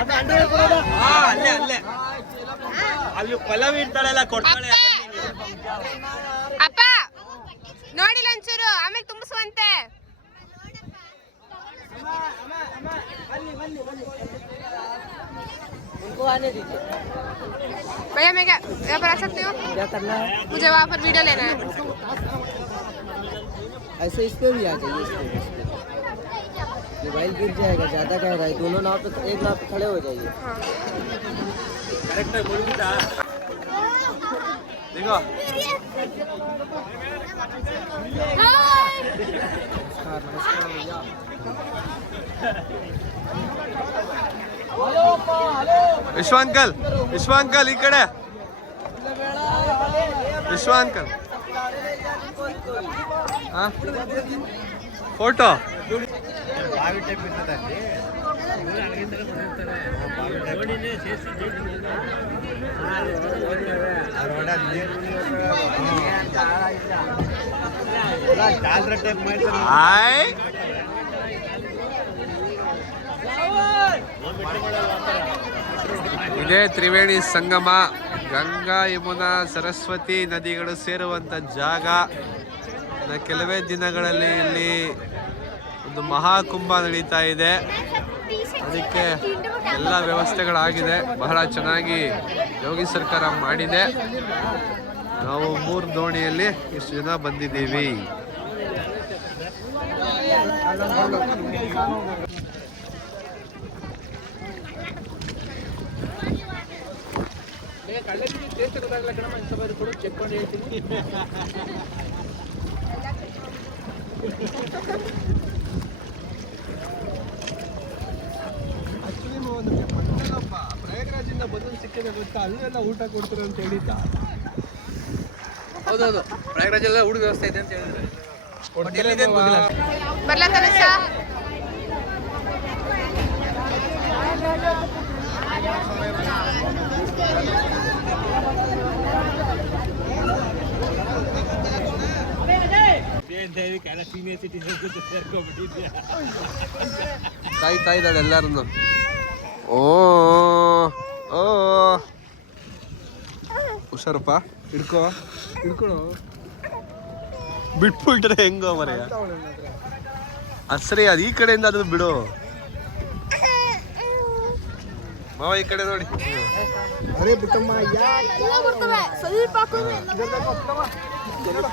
ಅಲ್ಲೇ ಅಲ್ಲೇ ಅಲ್ಲಿ ಪಲಾವ್ ಇರ್ತಾಳೆಲ್ಲ ಕೊಡ್ತಾಳೆ. ಅಪ್ಪ ನೋಡಿಲ್ಲ ಒಂಚೂರು ಆಮೇಲೆ ತುಂಬಿಸುವಂತೆ. भैया मैं क्या बना सकती हूँ? क्या करना है? मुझे वहाँ पर वीडियो लेना है. ऐसे इस पे भी आ जाइए, इस पे मोबाइल गिर जाएगा. ज़्यादा कह रहा है. दोनों नाव पे, एक नाव पे खड़े हो जाइए. करेक्ट है बोल भी था. देखो नमस्कार भैया. ವಿಶ್ವ ಅಂಕಲ್ ಈ ಕಡೆ. ವಿಶ್ವ ಅಂಕಲ್ ಫೋಟೋ. ಬಾವಿ ಟೈಪ್ ಇರ್ತದೆ ಹಾಯ್. ಇದೇ ತ್ರಿವೇಣಿ ಸಂಗಮ, ಗಂಗಾ ಯಮುನಾ ಸರಸ್ವತಿ ನದಿಗಳು ಸೇರುವಂಥ ಜಾಗ. ಕೆಲವೇ ದಿನಗಳಲ್ಲಿ ಇಲ್ಲಿ ಒಂದು ಮಹಾಕುಂಭ ನಡೀತಾ ಇದೆ. ಅದಕ್ಕೆ ಎಲ್ಲ ವ್ಯವಸ್ಥೆಗಳಾಗಿದೆ. ಬಹಳ ಚೆನ್ನಾಗಿ ಯೋಗಿ ಸರ್ಕಾರ ಮಾಡಿದೆ. ನಾವು 3 ದೋಣಿಯಲ್ಲಿ ಇಷ್ಟು ಜನ ಬಂದಿದ್ದೀವಿ. ಪ್ರಯಾಗ್ರಾಜಿಂದ ಬಂದು ಸಿಕ್ಕಿದೆ ಗೊತ್ತಾ, ಅಲ್ಲೆಲ್ಲ ಊಟ ಕೊಡ್ತಾರೆ ಅಂತ ಹೇಳಿದ್ದ. ಹೌದೌದು, ಪ್ರಯಾಗ್ರಾಜೆಲ್ಲ ಊಟ ವ್ಯವಸ್ಥೆ ಇದೆ ಅಂತ ಹೇಳಿದ್ರೆ. ಕಾಯ್ತಾ ಇದ್ದಾಳೆ ಎಲ್ಲರನ್ನು. ಓ ಓ ಹುಷಾರಪ್ಪ, ಹಿಡ್ಕೊಳ್ಳೋ. ಬಿಟ್ಬಿಟ್ರೆ ಹೆಂಗೋ ಮರೆಯ. ಅದು ಸರಿ, ಅದು ಈ ಕಡೆಯಿಂದ ಅದು ಬಿಡು ಮಾವ. ಈ ಕಡೆ ನೋಡಿ. ಅರೆ ಬಿಟ್ಟಮ್ಮ, ಸ್ವಲ್ಪ ಇದನ್ನು